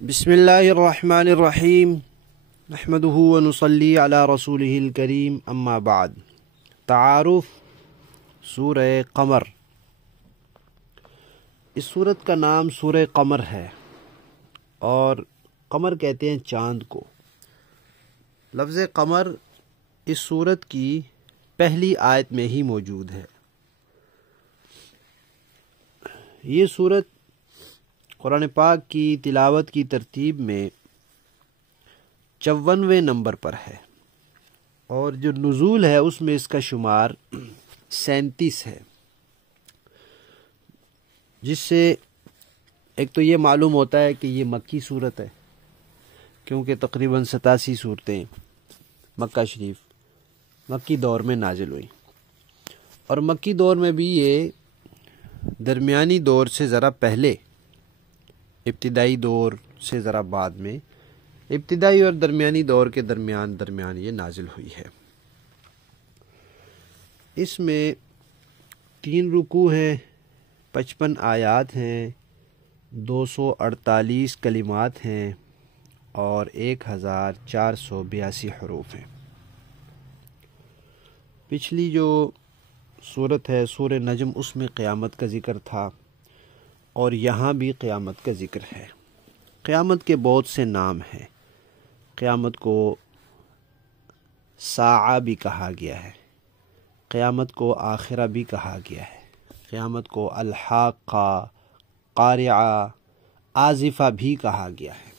بسم اللہ الرحمن الرحیم نحمدہ ونصلی علی رسولہ الکریم اما بعد۔ تعارف سورہ قمر۔ اس سورت کا نام سورہ قمر ہے اور قمر کہتے ہیں چاند کو۔ لفظ قمر اس سورت کی پہلی آیت میں ہی موجود ہے۔ یہ سورت قرآن پاک کی تلاوت کی ترتیب میں 54ویں نمبر پر ہے اور جو نزول ہے اس میں اس کا شمار 37 ہے، جس سے ایک تو یہ معلوم ہوتا ہے کہ یہ مکی صورت ہے، کیونکہ تقریباً 87 صورتیں مکہ شریف مکی دور میں نازل ہوئی، اور مکی دور میں بھی یہ درمیانی دور سے ذرا پہلے، ابتدائی دور سے ذرا بعد میں، ابتدائی اور درمیانی دور کے درمیان یہ نازل ہوئی ہے۔ اس میں 3 رکوع ہیں، 55 آیات ہیں، 248 کلمات ہیں اور 1482 حروف ہیں۔ پچھلی جو سورت ہے سورہ نجم، اس میں قیامت کا ذکر تھا اور یہاں بھی قیامت کا ذکر ہے۔ قیامت کے بہت سے نام ہیں۔ قیامت کو ساعہ بھی کہا گیا ہے، قیامت کو آخرہ بھی کہا گیا ہے، قیامت کو الحاقہ، قارعہ، آزفہ بھی کہا گیا ہے۔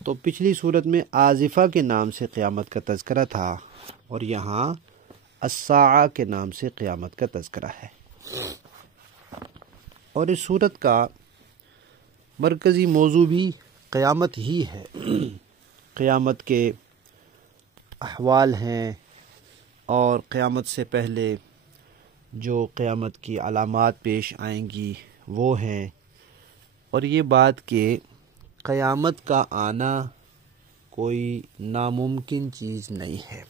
تو پچھلی صورت میں آزفہ کے نام سے قیامت کا تذکرہ تھا اور یہاں الساعہ کے نام سے قیامت کا تذکرہ ہے۔ اور اس صورت کا مرکزی موضوع بھی قیامت ہی ہے۔ قیامت کے احوال ہیں اور قیامت سے پہلے جو قیامت کی علامات پیش آئیں گی وہ ہیں، اور یہ بات کہ قیامت کا آنا کوئی ناممکن چیز نہیں ہے۔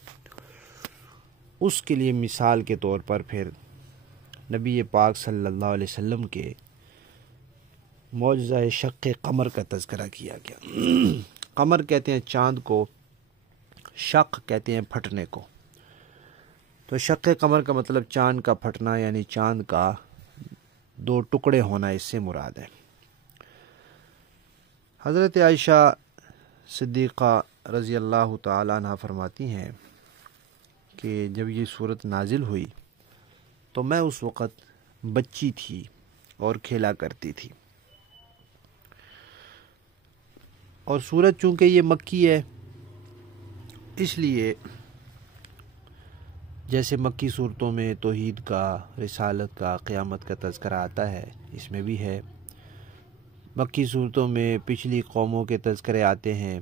اس کے لیے مثال کے طور پر پھر نبی پاک صلی اللہ علیہ وسلم کے معجزہ شق قمر کا تذکرہ کیا گیا۔ قمر کہتے ہیں چاند کو، شق کہتے ہیں پھٹنے کو۔ تو شق قمر کا مطلب چاند کا پھٹنا، یعنی چاند کا 2 ٹکڑے ہونا، اس سے مراد ہے۔ حضرت عائشہ صدیقہ رضی اللہ تعالی عنہ فرماتی ہیں کہ جب یہ سورت نازل ہوئی تو میں اس وقت بچی تھی اور کھیلا کرتی تھی، اور سورت چونکہ یہ مکی ہے، اس لیے جیسے مکی صورتوں میں توحید کا، رسالت کا، قیامت کا تذکرہ آتا ہے، اس میں بھی ہے۔ مکی صورتوں میں پچھلی قوموں کے تذکرے آتے ہیں،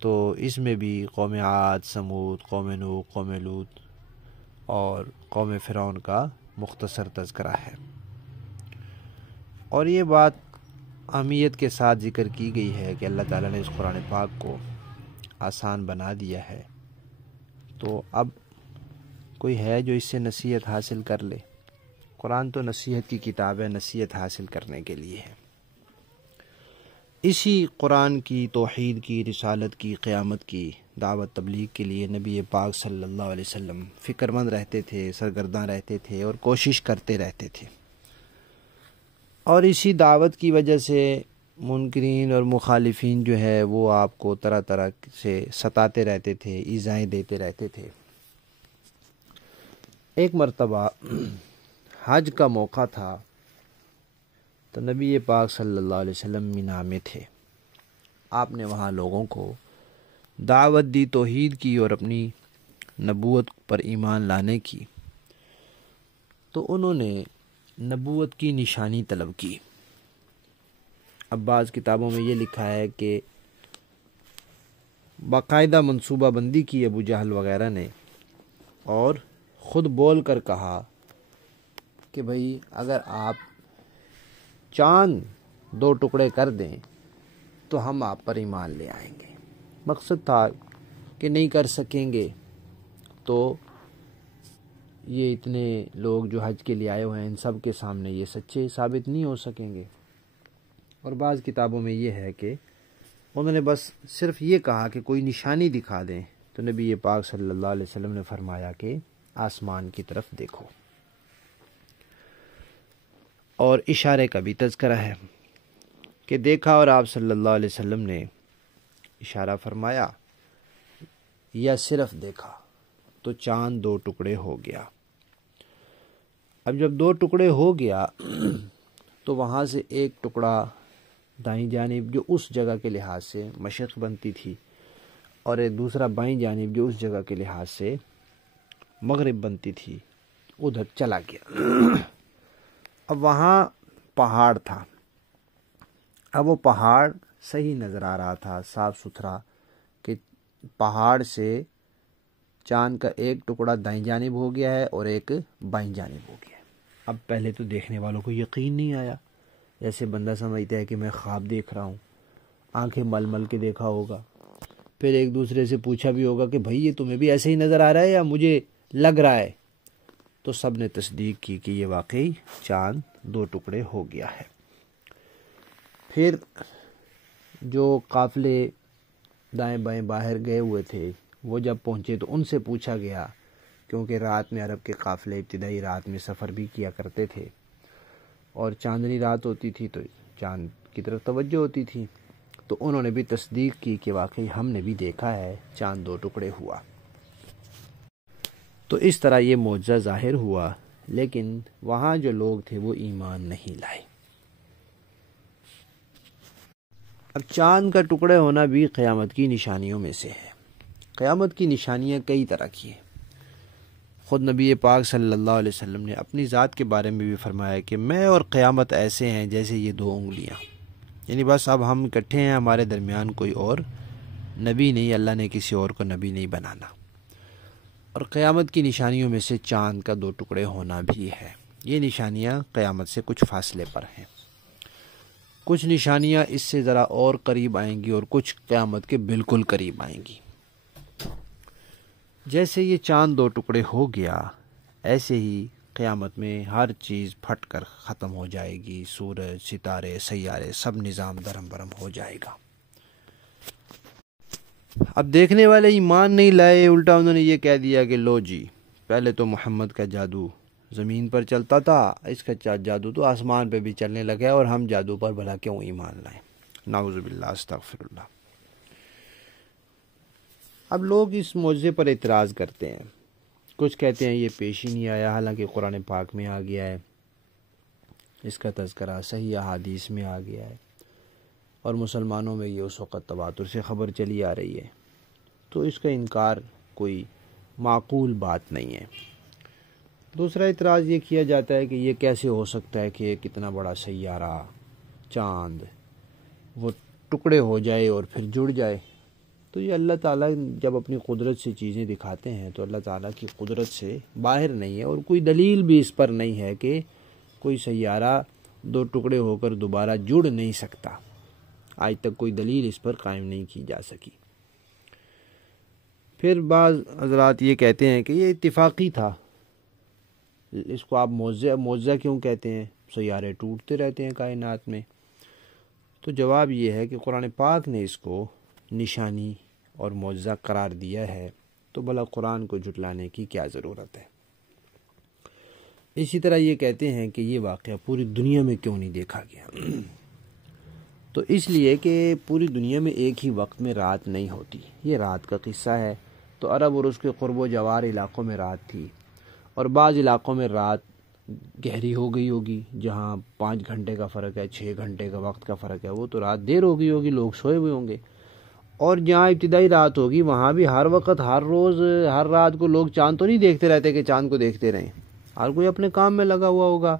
تو اس میں بھی قوم عاد، سمود، قوم نوح، قوم لوط اور قوم فرعون کا مختصر تذکرہ ہے۔ اور یہ بات اہمیت کے ساتھ ذکر کی گئی ہے کہ اللہ تعالیٰ نے اس قرآن پاک کو آسان بنا دیا ہے، تو اب کوئی ہے جو اس سے نصیحت حاصل کر لے؟ قرآن تو نصیحت کی کتاب ہے، نصیحت حاصل کرنے کے لیے ہے۔ اسی قرآن کی، توحید کی، رسالت کی، قیامت کی دعوت تبلیغ کے لیے نبی پاک صلی اللہ علیہ وسلم فکر مند رہتے تھے، سرگرداں رہتے تھے اور کوشش کرتے رہتے تھے، اور اسی دعوت کی وجہ سے منکرین اور مخالفین جو ہے وہ آپ کو طرح طرح سے ستاتے رہتے تھے، ایذائیں دیتے رہتے تھے۔ ایک مرتبہ حج کا موقع تھا تو نبی پاک صلی اللہ علیہ وسلم مینا میں تھے۔ آپ نے وہاں لوگوں کو دعوت دی، توحید کی اور اپنی نبوت پر ایمان لانے کی، تو انہوں نے نبوت کی نشانی طلب کی۔ اب بعض کتابوں میں یہ لکھا ہے کہ باقاعدہ منصوبہ بندی کی ابو جہل وغیرہ نے، اور خود بول کر کہا کہ بھئی اگر آپ چاند 2 ٹکڑے کر دیں تو ہم آپ پر ایمان لے آئیں گے۔ مقصد تھا کہ نہیں کر سکیں گے تو یہ اتنے لوگ جو حج کے لیے آئے ہوئے ہیں ان سب کے سامنے یہ سچے ثابت نہیں ہو سکیں گے، اور بعض کتابوں میں یہ ہے کہ انہوں نے بس صرف یہ کہا کہ کوئی نشانی دکھا دیں، تو نبی پاک صلی اللہ علیہ وسلم نے فرمایا کہ آسمان کی طرف دیکھو، اور اشارے کا بھی تذکرہ ہے کہ دیکھا، اور آپ صلی اللہ علیہ وسلم نے اشارہ فرمایا یا صرف دیکھا تو چاند 2 ٹکڑے ہو گیا۔ اب جب 2 ٹکڑے ہو گیا تو وہاں سے ایک ٹکڑا دائیں جانب جو اس جگہ کے لحاظ سے مشرق بنتی تھی، اور ایک دوسرا بائیں جانب جو اس جگہ کے لحاظ سے مغرب بنتی تھی، ادھر چلا گیا۔ اب وہاں پہاڑ تھا، اب وہ پہاڑ صحیح نظر آ رہا تھا، صاف ستھرا، کہ پہاڑ سے چاند کا ایک ٹکڑا دائیں جانب ہو گیا ہے اور ایک بائیں جانب ہو گیا ہے۔ اب پہلے تو دیکھنے والوں کو یقین نہیں آیا، جیسے بندہ سمجھتا ہے کہ میں خواب دیکھ رہا ہوں، آنکھیں مل مل کے دیکھا ہوگا، پھر ایک دوسرے سے پوچھا بھی ہوگا کہ بھائی یہ تمہیں بھی ایسے ہی نظر آ رہا ہے یا مجھے لگ رہا ہے؟ تو سب نے تصدیق کی کہ یہ واقعی چاند 2 ٹکڑے ہو گیا ہے۔ پھر جو قافلے دائیں بائیں باہر گئے ہوئے تھے وہ جب پہنچے تو ان سے پوچھا گیا، کیونکہ رات میں عرب کے قافلے ابتدائی رات میں سفر بھی کیا کرتے تھے، اور چاندنی رات ہوتی تھی تو چاند کی طرف توجہ ہوتی تھی، تو انہوں نے بھی تصدیق کی کہ واقعی ہم نے بھی دیکھا ہے چاند 2 ٹکڑے ہوا۔ تو اس طرح یہ معجزہ ظاہر ہوا، لیکن وہاں جو لوگ تھے وہ ایمان نہیں لائے۔ اب چاند کا ٹکڑے ہونا بھی قیامت کی نشانیوں میں سے ہے۔ قیامت کی نشانیاں کئی طرح کی ہیں۔ خود نبی پاک صلی اللہ علیہ وسلم نے اپنی ذات کے بارے میں بھی فرمایا کہ میں اور قیامت ایسے ہیں جیسے یہ 2 انگلیاں، یعنی بس اب ہم اکٹھے ہیں، ہمارے درمیان کوئی اور نبی نہیں، اللہ نے کسی اور کو نبی نہیں بنانا۔ اور قیامت کی نشانیوں میں سے چاند کا 2 ٹکڑے ہونا بھی ہے۔ یہ نشانیاں قیامت سے کچھ فاصلے پر ہیں، کچھ نشانیاں اس سے ذرا اور قریب آئیں گی اور کچھ قیامت کے بالکل قریب آئیں گی۔ جیسے یہ چاند 2 ٹکڑے ہو گیا، ایسے ہی قیامت میں ہر چیز پھٹ کر ختم ہو جائے گی، سورج، ستارے، سیارے، سب نظام درہم برہم ہو جائے گا۔ اب دیکھنے والے ایمان نہیں لائے، الٹا انہوں نے یہ کہہ دیا کہ لو جی، پہلے تو محمد کا جادو زمین پر چلتا تھا، اس کا جادو تو آسمان پہ بھی چلنے لگا، اور ہم جادو پر بھلا کیوں ایمان لائیں؟ نعوذ باللہ، استغفر اللہ۔ اب لوگ اس معجزے پر اعتراض کرتے ہیں، کچھ کہتے ہیں یہ پیش ہی نہیں آیا، حالانکہ قرآن پاک میں آ گیا ہے، اس کا تذکرہ صحیح احادیث میں آ گیا ہے، اور مسلمانوں میں یہ اس وقت تواتر سے خبر چلی آ رہی ہے، تو اس کا انکار کوئی معقول بات نہیں ہے۔ دوسرا اعتراض یہ کیا جاتا ہے کہ یہ کیسے ہو سکتا ہے کہ ایک اتنا بڑا سیارہ چاند وہ ٹکڑے ہو جائے اور پھر جڑ جائے؟ تو یہ اللہ تعالیٰ جب اپنی قدرت سے چیزیں دکھاتے ہیں تو اللہ تعالیٰ کی قدرت سے باہر نہیں ہے، اور کوئی دلیل بھی اس پر نہیں ہے کہ کوئی سیارہ 2 ٹکڑے ہو کر دوبارہ جڑ نہیں سکتا۔ آج تک کوئی دلیل اس پر قائم نہیں کی جا سکی۔ پھر بعض حضرات یہ کہتے ہیں کہ یہ اتفاقی تھا، اس کو آپ معجزہ کیوں کہتے ہیں؟ سیارے ٹوٹتے رہتے ہیں کائنات میں۔ تو جواب یہ ہے کہ قرآن پاک نے اس کو نشانی اور معجزہ قرار دیا ہے، تو بھلا قرآن کو جھٹلانے کی کیا ضرورت ہے؟ اسی طرح یہ کہتے ہیں کہ یہ واقعہ پوری دنیا میں کیوں نہیں دیکھا گیا؟ تو اس لیے کہ پوری دنیا میں ایک ہی وقت میں رات نہیں ہوتی، یہ رات کا قصہ ہے، تو عرب اور اس کے قرب و جوار علاقوں میں رات تھی، اور بعض علاقوں میں رات گہری ہو گئی ہوگی، جہاں 5 گھنٹے کا فرق ہے، 6 گھنٹے کا وقت کا فرق ہے، وہ تو رات دیر ہو گئی ہوگی، لوگ سوئے ہوئے ہوں گے۔ اور جہاں ابتدائی رات ہوگی وہاں بھی ہر وقت، ہر روز، ہر رات کو لوگ چاند تو نہیں دیکھتے رہتے کہ چاند کو دیکھتے رہیں، ہر کوئی اپنے کام میں لگا ہوا ہوگا۔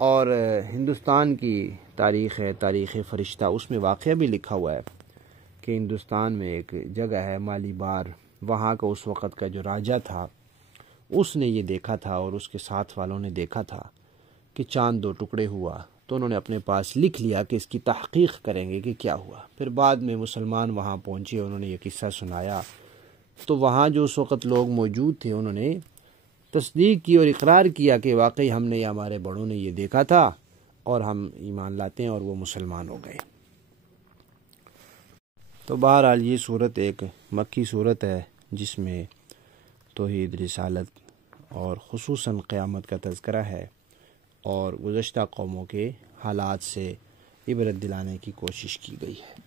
اور ہندوستان کی تاریخ ہے، تاریخ فرشتہ، اس میں واقعہ بھی لکھا ہوا ہے کہ ہندوستان میں ایک جگہ ہے مالی بار، وہاں کا اس وقت کا جو راجہ تھا اس نے یہ دیکھا تھا، اور اس کے ساتھ والوں نے دیکھا تھا کہ چاند 2 ٹکڑے ہوا، تو انہوں نے اپنے پاس لکھ لیا کہ اس کی تحقیق کریں گے کہ کیا ہوا۔ پھر بعد میں مسلمان وہاں پہنچے، انہوں نے یہ قصہ سنایا، تو وہاں جو اس وقت لوگ موجود تھے انہوں نے تصدیق کی اور اقرار کیا کہ واقعی ہم نے یا ہمارے بڑوں نے یہ دیکھا تھا، اور ہم ایمان لاتے ہیں اور وہ مسلمان ہو گئے۔ تو بہرحال یہ صورت ایک مکی صورت ہے جس میں توحید، رسالت اور خصوصاً قیامت کا تذکرہ ہے، اور گزشتہ قوموں کے حالات سے عبرت دلانے کی کوشش کی گئی ہے۔